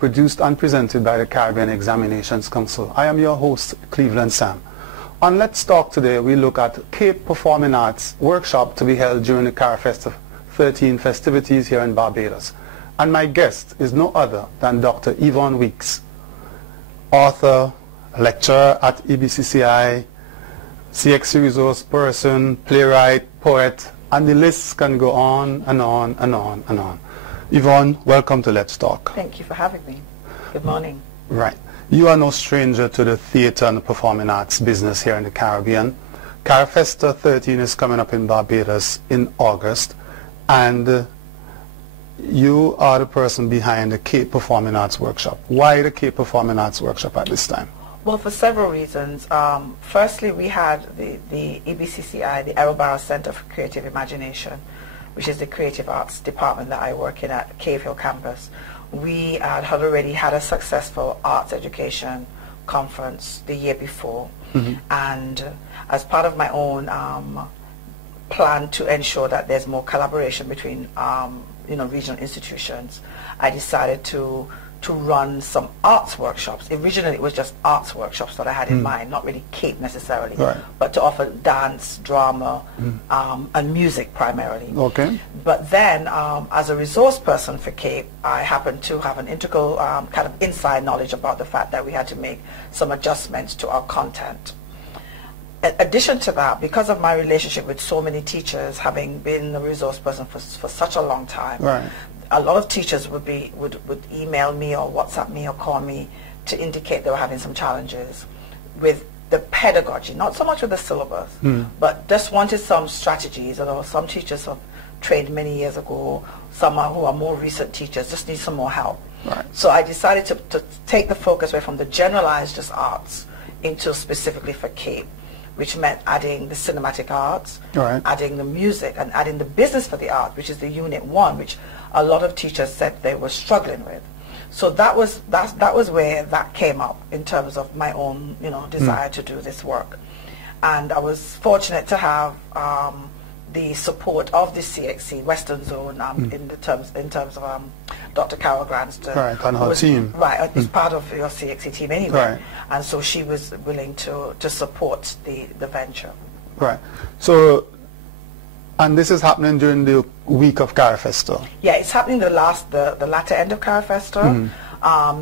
produced and presented by the Caribbean Examinations Council. I am your host, Cleveland Sam. On Let's Talk today, we look at Cape Performing Arts workshop to be held during the CARIFESTA 13 festivities here in Barbados. And my guest is no other than Dr. Yvonne Weeks, author, lecturer at EBCCI, CXC resource person, playwright, poet, and the list can go on and on and on and on. Yvonne, welcome to Let's Talk. Thank you for having me. Good morning. Right. You are no stranger to the theatre and the performing arts business here in the Caribbean. CARIFESTA 13 is coming up in Barbados in August, and you are the person behind the Cape Performing Arts Workshop. Why the Cape Performing Arts Workshop at this time? Well, for several reasons. Firstly, we had the EBCCI, the Arrow Center for Creative Imagination, which is the creative arts department that I work in at Cave Hill campus. We had already had a successful arts education conference the year before, and as part of my own plan to ensure that there's more collaboration between regional institutions, I decided to run some arts workshops. Originally it was just arts workshops that I had in mind, not really Cape necessarily, but to offer dance, drama, and music primarily. Okay. But then as a resource person for Cape, I happened to have an integral kind of inside knowledge about the fact that we had to make some adjustments to our content. In addition to that, because of my relationship with so many teachers, having been a resource person for such a long time, a lot of teachers would email me or WhatsApp me or call me to indicate they were having some challenges with the pedagogy, not so much with the syllabus, but just wanted some strategies. Some teachers have trained many years ago, some who are more recent teachers just need some more help. So I decided to take the focus away from the generalized just arts into specifically for Cape, which meant adding the cinematic arts, adding the music, and adding the business for the arts, which is the Unit 1, which a lot of teachers said they were struggling with. So that was where that came up in terms of my own desire to do this work. And I was fortunate to have the support of the CXC Western Zone in terms of Dr. Carol Granston, and her team. Is part of your CXC team anyway. And so she was willing to support the venture. So, and this is happening during the week of CARIFESTA? Yeah, it's happening the latter end of CARIFESTA.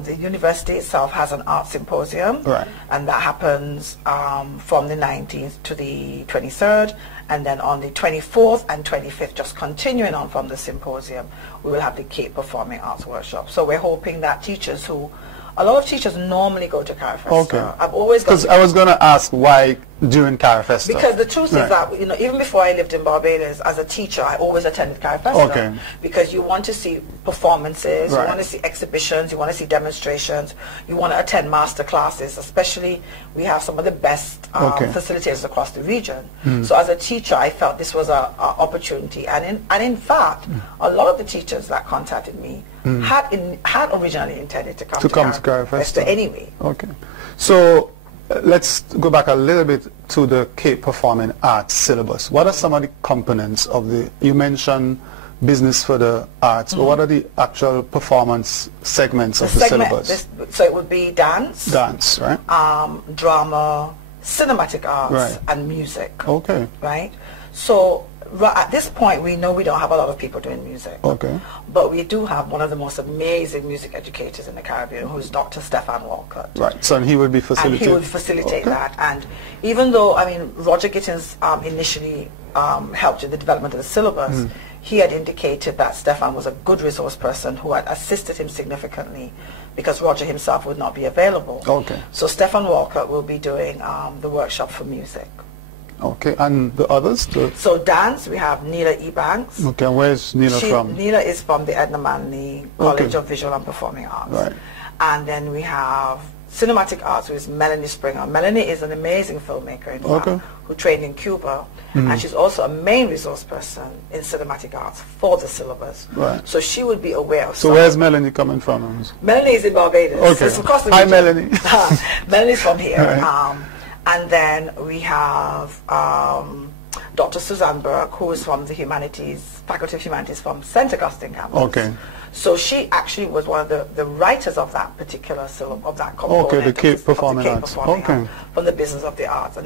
The university itself has an art symposium, and that happens from the 19th to the 23rd, and then on the 24th and 25th, just continuing on from the symposium, we will have the Cape Performing Arts Workshop. So we're hoping that teachers a lot of teachers normally go to CARIFESTA. I've always because I was going to ask why during CARIFESTA. Because the truth is that even before I lived in Barbados, as a teacher, I always attended CARIFESTA. Because you want to see performances, you want to see exhibitions, you want to see demonstrations, you want to attend master classes. Especially, we have some of the best facilitators across the region. So as a teacher, I felt this was an opportunity, and in fact, a lot of the teachers that contacted me had originally intended to come to CARIFESTA anyway. So let's go back a little bit to the Cape Performing Arts syllabus. What are some of the components of you mentioned business for the arts, but what are the actual performance segments of the syllabus? So it would be dance, drama, cinematic arts, and music. So at this point, we know we don't have a lot of people doing music. But we do have one of the most amazing music educators in the Caribbean, who's Dr. Stefan Walcott. So he would be facilitating. And he would facilitate that. And even though, Roger Gittins initially helped in the development of the syllabus, he had indicated that Stefan was a good resource person who had assisted him significantly because Roger himself would not be available. So Stefan Walcott will be doing the workshop for music. And the others? So dance, we have Neela Ebanks. Where's Neela from? Neela is from the Edna Manley College of Visual and Performing Arts. And then we have cinematic arts, who is Melanie Springer. Melanie is an amazing filmmaker, in fact, who trained in Cuba. And she's also a main resource person in cinematic arts for the syllabus. So she would be aware of So where's Melanie coming from? Melanie is in Barbados. So Hi, Melanie. Melanie's from here. And then we have Dr. Suzanne Burke, who is from the Faculty of Humanities from St. Augustine campus. Okay. So she actually was one of the writers of that particular of that component. Okay, the Cape Performing Arts. Okay. From the business of the arts,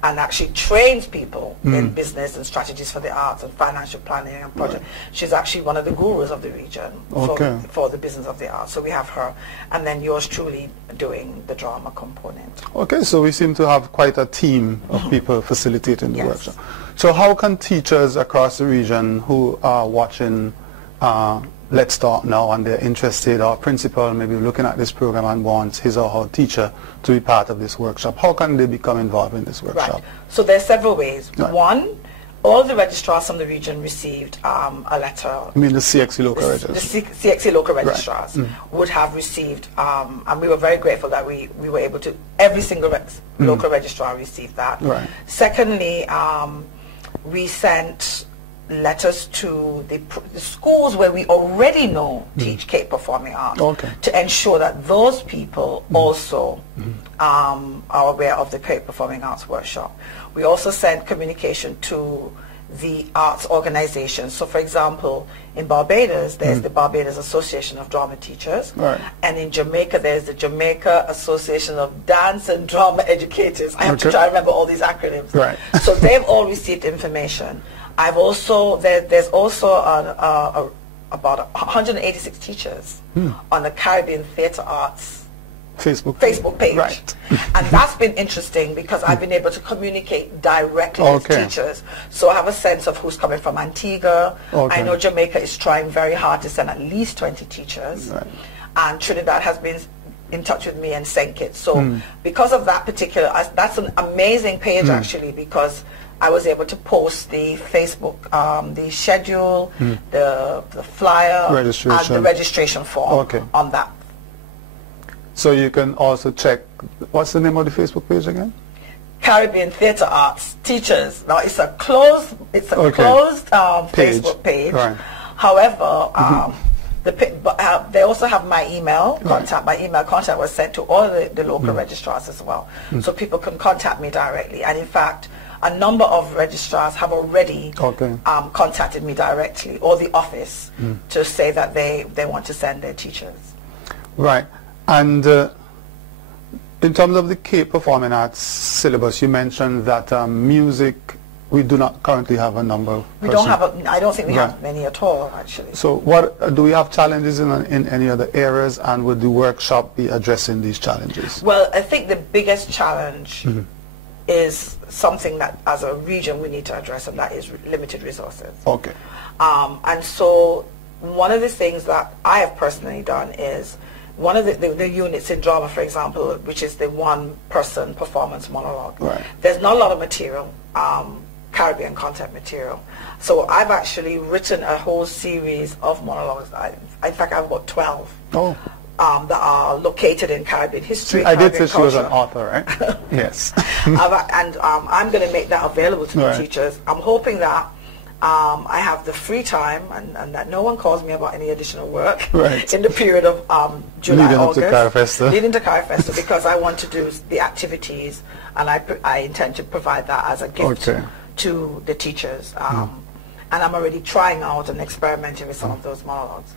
and actually trains people in business and strategies for the arts and financial planning and project. Right. She's actually one of the gurus of the region for the business of the arts. So we have her, and then yours truly doing the drama component. Okay, so we seem to have quite a team of people facilitating the workshop. So how can teachers across the region who are watching Let's Talk Now and they're interested, or principal maybe looking at this program and wants his or her teacher to be part of this workshop, how can they become involved in this workshop? Right. So there's several ways. Right. One, all the registrars from the region received a letter. You mean the CXC local registrars? The CXC local registrars would have received, and we were very grateful that we were able to, every single local registrar received that. Right. Secondly, we sent letters to the schools where we already know teach Cape Performing Arts to ensure that those people also are aware of the Cape Performing Arts Workshop. We also sent communication to the arts organizations. So for example, in Barbados, there's the Barbados Association of Drama Teachers. Right. And in Jamaica, there's the Jamaica Association of Dance and Drama Educators. I have to try to remember all these acronyms. Right. So they've all received information. I've also, there's also about 186 teachers on the Caribbean Theatre Arts Facebook page. Right. And that's been interesting because I've been able to communicate directly with teachers. So I have a sense of who's coming from Antigua. I know Jamaica is trying very hard to send at least 20 teachers. Right. And Trinidad has been in touch with me and St. Kitts. So because of that particular, that's an amazing page actually, because I was able to post the Facebook, the schedule, the flyer, and the registration form on that. So you can also check, what's the name of the Facebook page again? Caribbean Theatre Arts Teachers. Now it's a closed, closed Facebook page. Right. However, they also have my email contact. My email contact was sent to all the local registrars as well, so people can contact me directly. And in fact, a number of registrars have already contacted me directly, or the office, to say that they want to send their teachers. Right. And in terms of the Cape Performing Arts syllabus, you mentioned that music, we do not currently have a number. We don't have I don't think we have many at all, actually. So what do we have challenges in any other areas, and would the workshop be addressing these challenges? Well, I think the biggest challenge is something that as a region we need to address, and that is limited resources. Okay. And so one of the things that I have personally done is, one of the units in drama, for example, which is the one-person performance monologue, there's not a lot of material, Caribbean content material. So I've actually written a whole series of monologues. In fact, I have about 12 that are located in Caribbean history. I did say she was an author, right? Yes. I'm going to make that available to the teachers. I'm hoping that I have the free time and that no one calls me about any additional work in the period of July, leading August. Leading to CARIFESTA, because I want to do the activities, and I intend to provide that as a gift to the teachers. And I'm already trying out and experimenting with some of those monologues.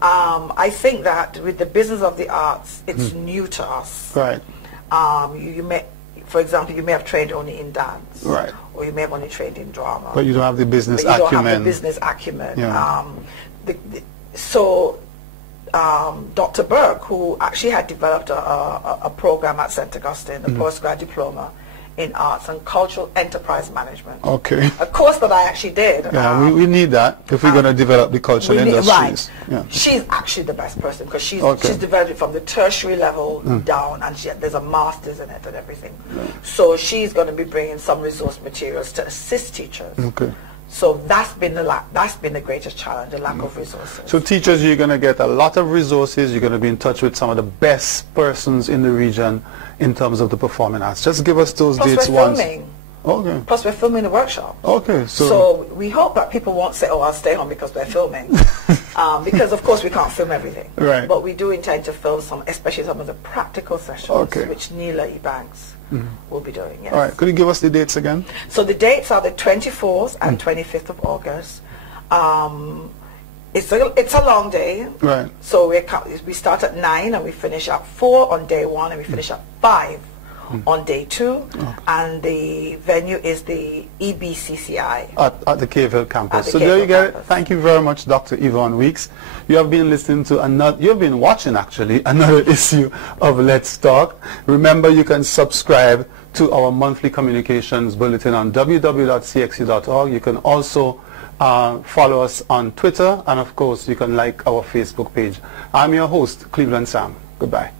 I think that with the business of the arts, it's new to us. Right. You may, for example, you may have trained only in dance, or you may have only trained in drama. But you don't have the business acumen. You don't have the business acumen. Yeah. So Dr. Burke, who actually had developed a program at St. Augustine, a postgrad diploma in arts and cultural enterprise management. Okay. A course that I actually did. Yeah, we need that if we're going to develop the cultural industries. Right. Yeah. She's actually the best person, because she's developed it from the tertiary level down, and there's a master's in it and everything. So she's going to be bringing some resource materials to assist teachers. Okay. So that's been the greatest challenge, the lack of resources. So teachers, you're going to get a lot of resources. You're going to be in touch with some of the best persons in the region in terms of the performing arts. Just give us those dates once. Okay. Plus we're filming the workshop. Okay. So we hope that people won't say, oh, I'll stay home because we're filming. because of course we can't film everything. Right. But we do intend to film some, especially some of the practical sessions, which Neela Ebanks will be doing. Yes. All right. Could you give us the dates again? So the dates are the 24th and 25th of August. It's a long day. Right. So we start at 9 and we finish at 4 on day 1 and we finish at 5 on day 2, and the venue is the EBCCI at the Cave Hill campus. So there you get it. Thank you very much, Dr. Yvonne Weeks. You have been listening to you've been watching actually another issue of Let's Talk. Remember, you can subscribe to our monthly communications bulletin on www.cxu.org. You can also follow us on Twitter, and of course you can like our Facebook page. I'm your host, Cleveland Sam. Goodbye.